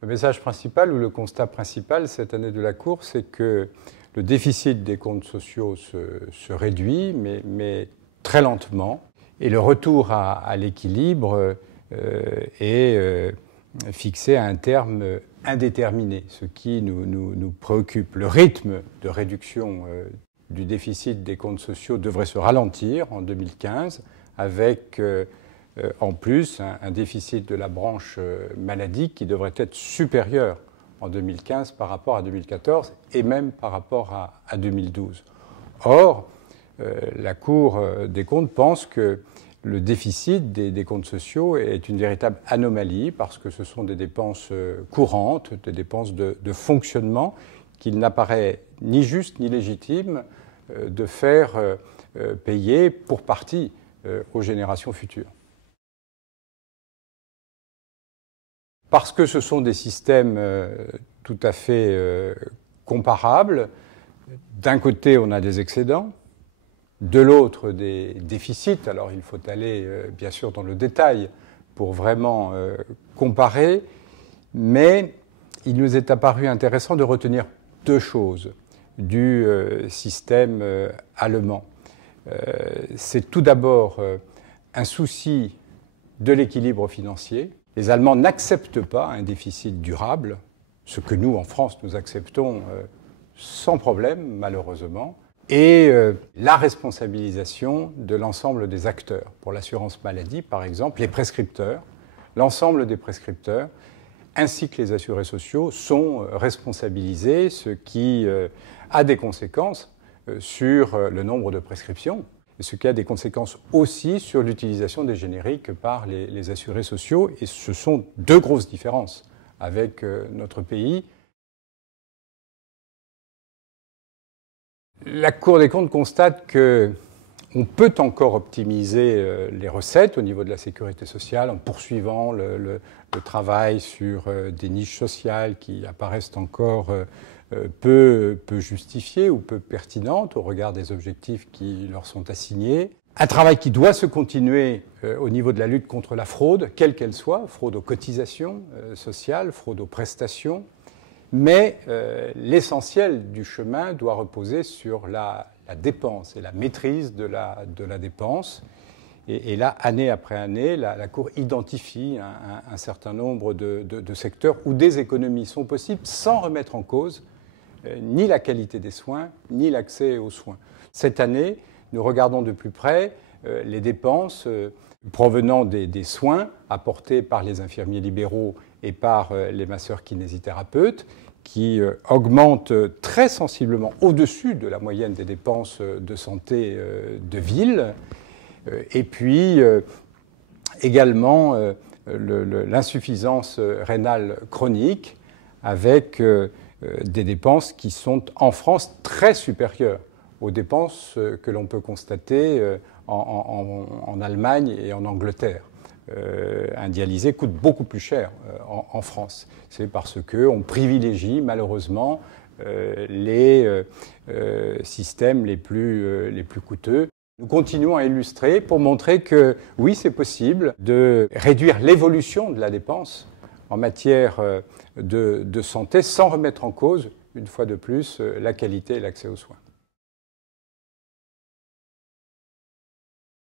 Le message principal ou le constat principal cette année de la Cour, c'est que le déficit des comptes sociaux se réduit, mais très lentement. Et le retour à l'équilibre est fixé à un terme indéterminé, ce qui nous préoccupe. Le rythme de réduction du déficit des comptes sociaux devrait se ralentir en 2015, avec en plus un déficit de la branche maladie qui devrait être supérieur en 2015 par rapport à 2014 et même par rapport à 2012. Or, la Cour des comptes pense que le déficit des comptes sociaux est une véritable anomalie parce que ce sont des dépenses courantes, des dépenses de fonctionnement qu'il n'apparaît ni juste ni légitime de faire payer pour partie aux générations futures. Parce que ce sont des systèmes tout à fait comparables. D'un côté, on a des excédents, de l'autre, des déficits. Alors, il faut aller, bien sûr, dans le détail pour vraiment comparer, mais il nous est apparu intéressant de retenir deux choses du système allemand. C'est tout d'abord un souci de l'équilibre financier. Les Allemands n'acceptent pas un déficit durable, ce que nous, en France, nous acceptons sans problème, malheureusement, et la responsabilisation de l'ensemble des acteurs. Pour l'assurance maladie, par exemple, les prescripteurs, l'ensemble des prescripteurs, ainsi que les assurés sociaux, sont responsabilisés, ce qui a des conséquences sur le nombre de prescriptions, ce qui a des conséquences aussi sur l'utilisation des génériques par les assurés sociaux. Et ce sont deux grosses différences avec notre pays. La Cour des comptes constate qu'on peut encore optimiser les recettes au niveau de la sécurité sociale en poursuivant le travail sur des niches sociales qui apparaissent encore peu justifiées ou peu pertinentes au regard des objectifs qui leur sont assignés. Un travail qui doit se continuer au niveau de la lutte contre la fraude, quelle qu'elle soit, fraude aux cotisations sociales, fraude aux prestations. Mais l'essentiel du chemin doit reposer sur la dépense et la maîtrise de la dépense. Et là, année après année, la Cour identifie un certain nombre de secteurs où des économies sont possibles sans remettre en cause ni la qualité des soins, ni l'accès aux soins. Cette année, nous regardons de plus près les dépenses provenant des soins apportés par les infirmiers libéraux et par les masseurs kinésithérapeutes, qui augmentent très sensiblement au-dessus de la moyenne des dépenses de santé de ville. Et puis également l'insuffisance rénale chronique, avec des dépenses qui sont en France très supérieures aux dépenses que l'on peut constater en Allemagne et en Angleterre. Un dialysé coûte beaucoup plus cher en France. C'est parce qu'on privilégie malheureusement les systèmes les plus coûteux. Nous continuons à illustrer pour montrer que oui, c'est possible de réduire l'évolution de la dépense en matière de santé sans remettre en cause, une fois de plus, la qualité et l'accès aux soins.